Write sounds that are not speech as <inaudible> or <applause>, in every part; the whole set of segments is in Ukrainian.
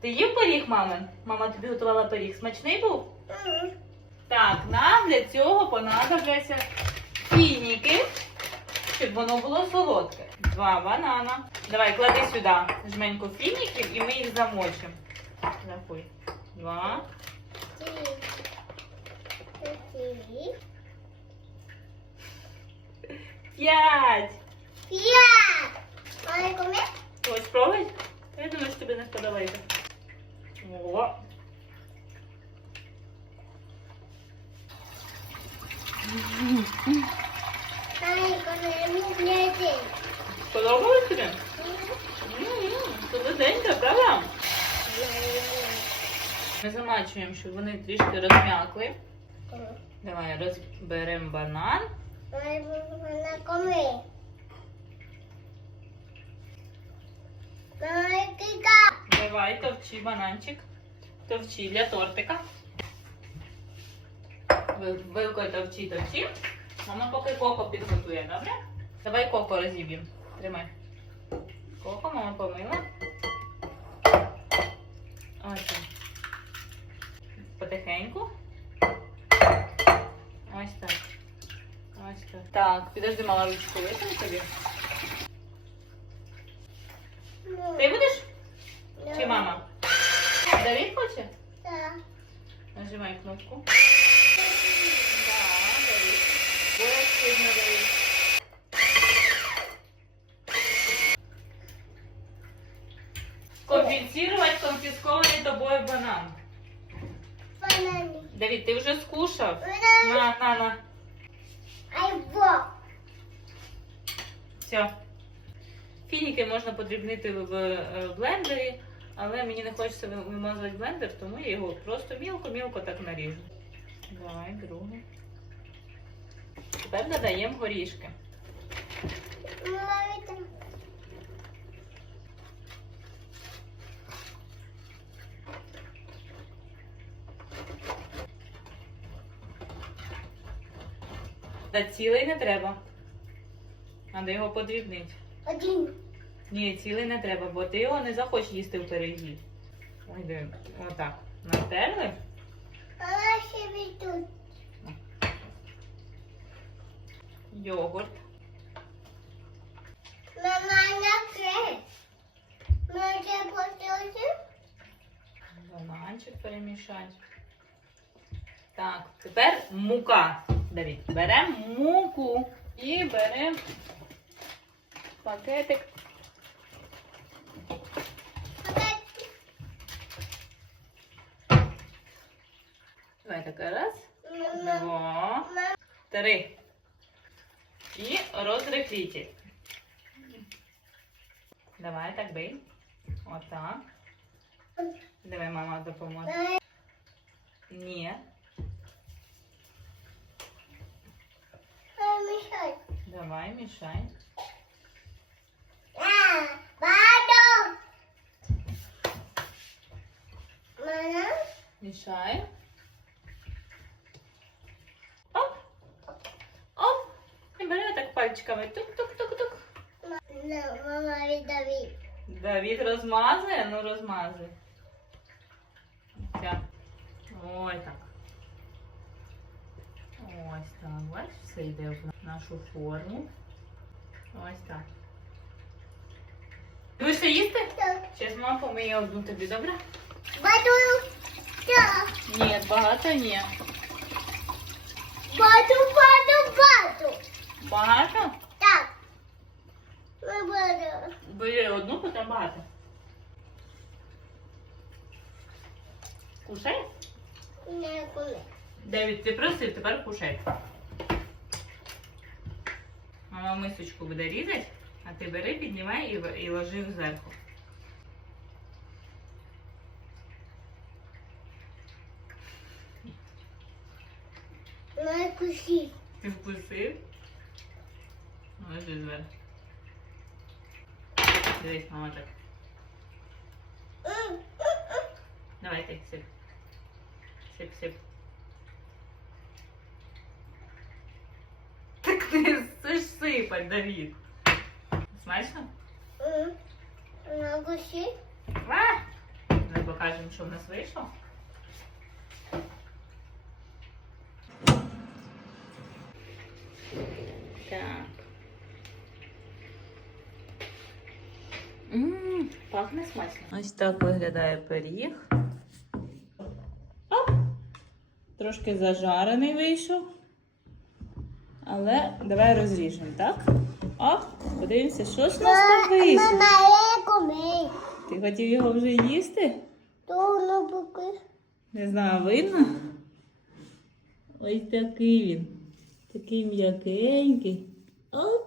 Ти їв пиріг, мами? Мама тобі готувала пиріг. Смачний був? Так, нам для цього понадобляться фініки, щоб воно було солодке. Два банана. Давай, клади сюди жменьку фініків і ми їх замочимо. Рахуй. Два. П'ять. П'ять. Ось спробуй. Я думаю, що тобі не сподобається. Мені Сподобалось тобі? М, Солоденька, правда? Ми замачуємо, щоб вони трішки розм'якли. Давай розберемо банан. Має коми. Має кика. Давай, товчи бананчик. Товчи для тортика. Ви- Вилкою товчи, товчи. Мама поки коко підготує, добре? Давай коко розіб'ємо. Тримай. Коко мама помила. Ось. Потихеньку. Ось так. Ось так. Так, підожди, мала ручку витягни тобі. Ти будеш? Чи мама? Давид хоче? Так. Нажимай кнопку. Да, Давид. Ой, сильно Давид. Компенсировать конфискованный тобой банан. Банани. Давид, ты уже скушал? На, на, на. Айво. Все. Фініки можна подрібнити в блендері, але мені не хочеться вимазувати блендер, тому я його просто мілко-мілко так наріжу. Давай, другий. Тепер додаємо горішки. Та цілий не треба. Треба його подрібнити. Один. Ні, цілий не треба, бо ти його не захочеш їсти в пирогі. Ой, диви. Отак. Натерли. Мама, ще тут. Йогурт. Мама, накрий. Може, потім? Бананчик перемішати. Так, тепер мука. Беремо муку і беремо пакетик. Давай таке раз, Мама, два, мама. три. І розрихліть. Давай так бий. Отак. Давай, мама допоможе. Ні. Мама, мішай. Давай, мішай. А, бадо. Мама, Мішай. пальчиками. Тук-тук-тук-тук. на, мама, віддаві. Давід розмазує, ну розмазуй. Все. Ой так. Ось так. Бачиш, все йде в нашу форму. Ось так. Ти будеш це їсти? Так. Зараз мама помиє одну тобі, добре? Баду. Так. Ні, багато ні. Баду, баду, баду. Багато? Так. Ми баду. Бери одну, потім багато. Кушай. Не коли. Девід, ти просив, тепер кушай. Мама мисочку буде різати, а ти бери, піднімай і, в- і ложи зверху. Не кусі. Ти вкусив? Ложи зверху. Дивись, мама так. Давай ти, сип. Сип, сип. <laughs> Так ти ж сипать, Давід. Смачно? М. На кусі. А! Покажемо, що в нас вийшло. Так. Пахне смачно. Ось так виглядає пиріг. Оп! Трошки зажарений вийшов. Але давай розріжемо, так? Оп, подивимося, що ж у нас там вийшло. Ти хотів його вже їсти? Не знаю, видно? Ось такий він. Такий м'якенький. Оп.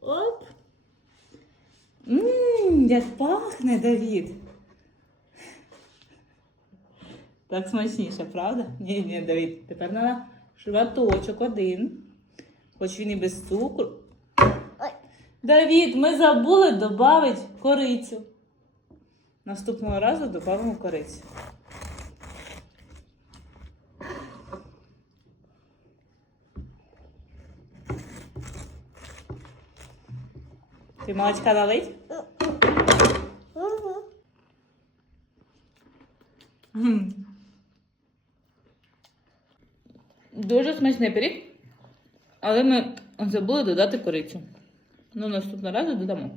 Оп. Ммм, як пахне, Давід. Так смачніше, правда? Ні, ні, Давід, тепер на шваточок один. Хоч він і без цукру. Ой. Давід, ми забули додати корицю. Наступного разу додамо корицю. Ти молочка налить? Угу. М. Дуже смачний пиріг, але ми забули додати корицю. Ну, наступного разу додамо.